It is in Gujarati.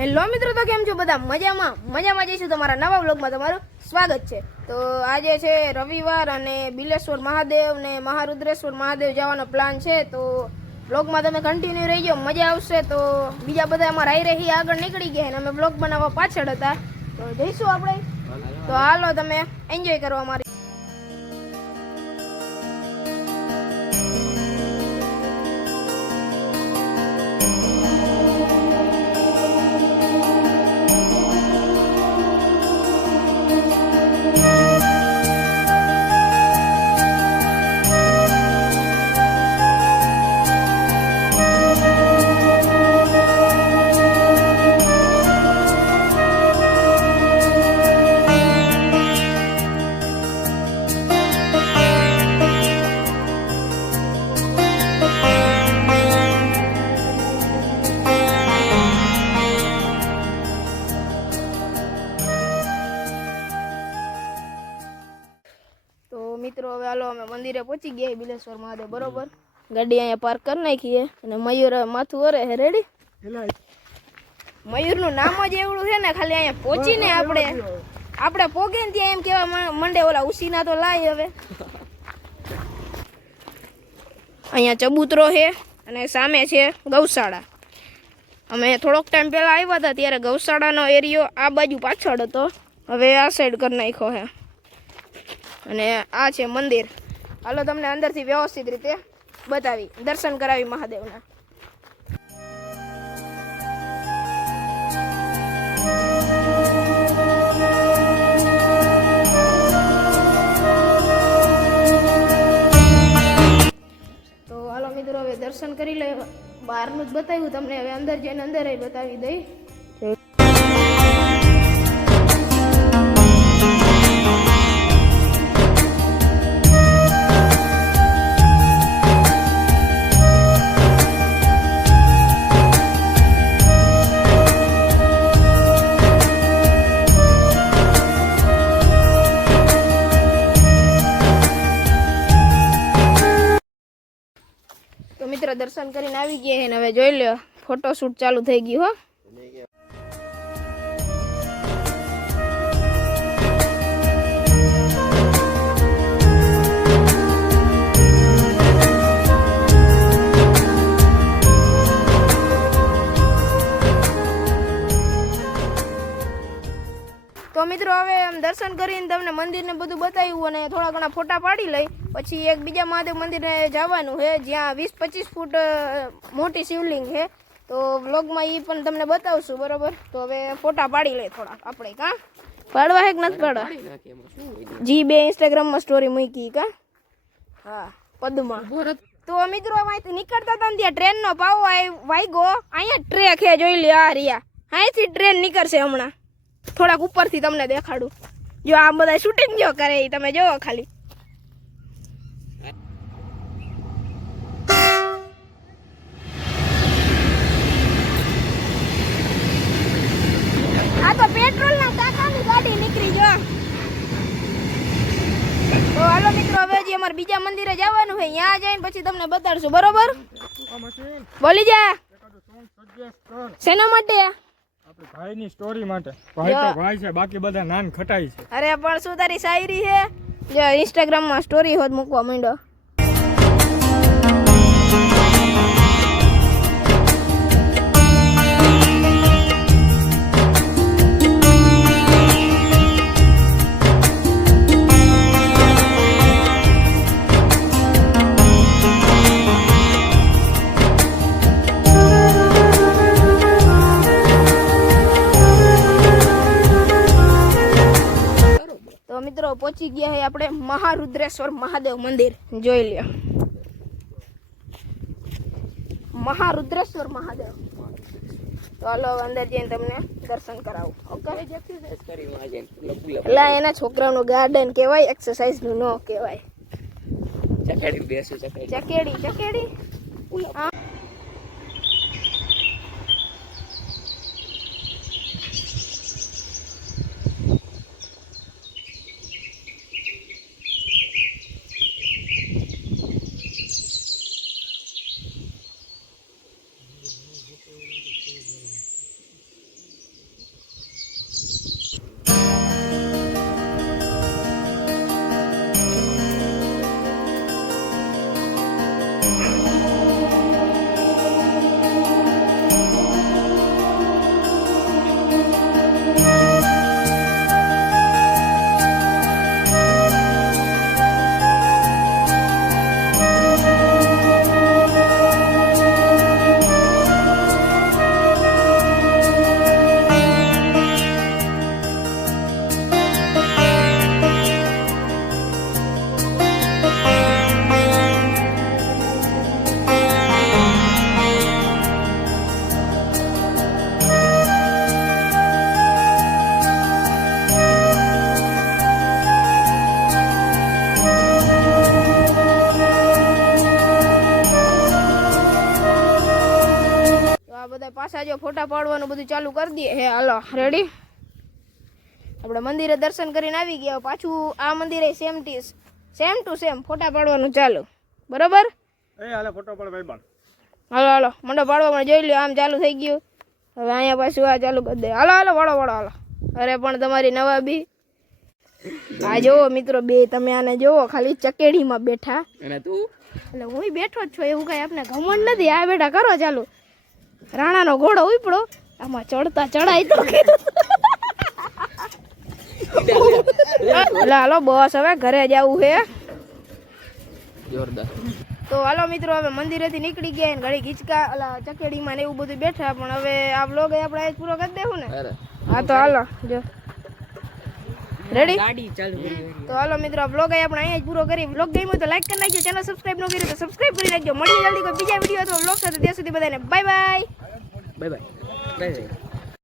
હેલો મિત્રો, તો કેમ છો બધા? મજામાં જઈશું તમારા નવા વ્લોગમાં તમારું સ્વાગત છે। તો આજે છે રવિવાર અને બિલેશ્વર મહાદેવ ને મહારુદ્રેશ્વર મહાદેવ જવાનો પ્લાન છે। તો વ્લોગમાં તમે કન્ટિન્યુ રહીજો, મજા આવશે। તો બીજા બધા અમારા હાઈ રહી આગળ નીકળી ગયા અને અમે વ્લોગ બનાવવા પાછળ હતા, તો જઈશું આપણે। તો હાલો તમે એન્જોય કરો અમારી। મિત્રો હવે હાલો અમે મંદિરે પહોંચી ગયા બિલેશ્વર મહાદેવ બરોબર। ગાડી અહીંયા પાર્ક કરી નાખીએ અને મયુર માથું વરે હે રેડી। મયુરનું નામ જ એવડું છે ને, ખાલી અહીંયા પહોંચીને આપણે પોગે ને ત્યાં એમ કેવા મંડે ઓલા ઉસીના તો લાય હવે। અહીંયા ચબૂતરો છે અને સામે છે ગૌશાળા। અમે થોડોક ટાઈમ પહેલા આવ્યા હતા ત્યારે ગૌશાળાનો એરિયો આ બાજુ પાછળ હતો, હવે આ સાઈડ કરી નાખ્યો છે અને આ છે મંદિર। હાલો તમને અંદરથી વ્યવસ્થિત રીતે બતાવી, દર્શન કરાવી મહાદેવના। તો હાલો મિત્રો હવે દર્શન કરી લે। બહારનું જ બતાવ્યું તમને, હવે અંદર જઈને અંદર બતાવી દઈ। તો મિત્રો દર્શન કરીને આવી ગયા ને હવે જોઈ લો ફોટોશૂટ ચાલુ થઈ ગયું હો। તો મિત્રો હવે દર્શન કરીને તમને મંદિરને બધું બતાવ્યું અને થોડા ઘણા ફોટા પાડી લઈ, પછી એક બીજા મહાદેવ મંદિરે જવાનું છે જ્યાં 20-25 ફૂટ મોટી શિવલિંગ છે। તો વ્લોગમાં એ પણ તમને બતાવશું બરોબર। તો હવે ફોટા પાડી લઈ થોડા આપણે, કા પાડવા હે કે નથી પાડવા? જી બે ઇન્સ્ટાગ્રામમાં સ્ટોરી મૂકી કા? હા પદમાં। તો મિત્રો અહીંથી નીકળતા હતા ને ત્યાં ટ્રેનનો પાવો વાગ્યો, અહીંયા ટ્રેક છે જોઈ લે આ રહ્યા, અહીંથી ટ્રેન નીકળશે હમણાં। થોડાક ઉપરથી તમને દેખાડું, જો આ બધા શૂટિંગ જો કરે એ તમે જોવો ખાલી। આ તો પેટ્રોલના ટાંકાની ગાડી નીકળી જો। તો હાલો મિત્રો હવે જે અમારે બીજા મંદિરે જવાનું છે ત્યાં જઈને પછી તમને બતાડશું બરોબર। બોલી જા શેના માટે? ભાઈની સ્ટોરી માટે। ભાઈ તો ભાઈ છે, બાકી બધા નાન ખટાઈ છે। અરે પણ શું તારી શાયરી છે? જો ઇન્સ્ટાગ્રામમાં સ્ટોરી હોત મૂકવા માંડ્યો। મિત્રો પહોંચી ગયા છે આપણે મહારુદ્રેશ્વર મહાદેવ મંદિર, જોઈ લ્યો મહારુદ્રેશ્વર મહાદેવ। તો હાલો અંદર જઈને તમને દર્શન કરાવું, ઓકે? એટલે એના છોકરાનું ગાર્ડન કહેવાય, એક્સરસાઇઝ નું ન કહેવાય। ચકેડી પાછા જો ફોટા પાડવાનું બધું ચાલુ કરી દઈએ હે હાલો રેડી આપણે મંદિરે દર્શન કરીને આવી ગયા પાછું આ મંદિરે સેમ ટુ સેમ ફોટા પાડવાનું ચાલુ બરોબર એ હાલે ફોટો પાડ ભાઈ બાણ હાલો હાલો મંડો પાડવા જોઈ લ્યો આમ ચાલુ થઈ ગયું હવે અહીંયા પાછું આ ચાલુ કરી દે હાલો હાલો વાળો હાલો અરે પણ તમારી નવાબી આ જોવો મિત્રો બે તમે આને જોવો ખાલી ચકેડીમાં બેઠા અને તું એટલે હું બેઠો જ છું એવું કઈ આપણે ઘમંડ નથી આ બેટા કરો ચાલુ રાણાનો ઘોડો ઉપડો આમાં ચડતા ચડાય તો એટલે હાલો બસ હવે ઘરે જવું છે જોરદાર તો હાલો મિત્રો હવે મંદિરેથી નીકળી ગયા ને ઘડી હિંચકા અલા ચકેડીમાં ને એવું બધું બેઠા પણ હવે આ વ્લોગ આપણે આજ પૂરો કરી દેવું ને અરે હા તો હાલો જો રેડી ગાડી ચાલુ તો હાલો મિત્રો વ્લોગ આપણે અહીંયા જ પૂરો કરી વ્લોગ ગમ્યો તો લાઈક કરી નાખજો ચેનલ સબસ્ક્રાઇબ ન કર્યું તો સબસ્ક્રાઇબ કરી નાખજો મળીએ જલ્દી કોઈ બીજા વિડીયો અથવા વ્લોગ સાથે ત્યાં સુધી બધાને bye bye bye bye bye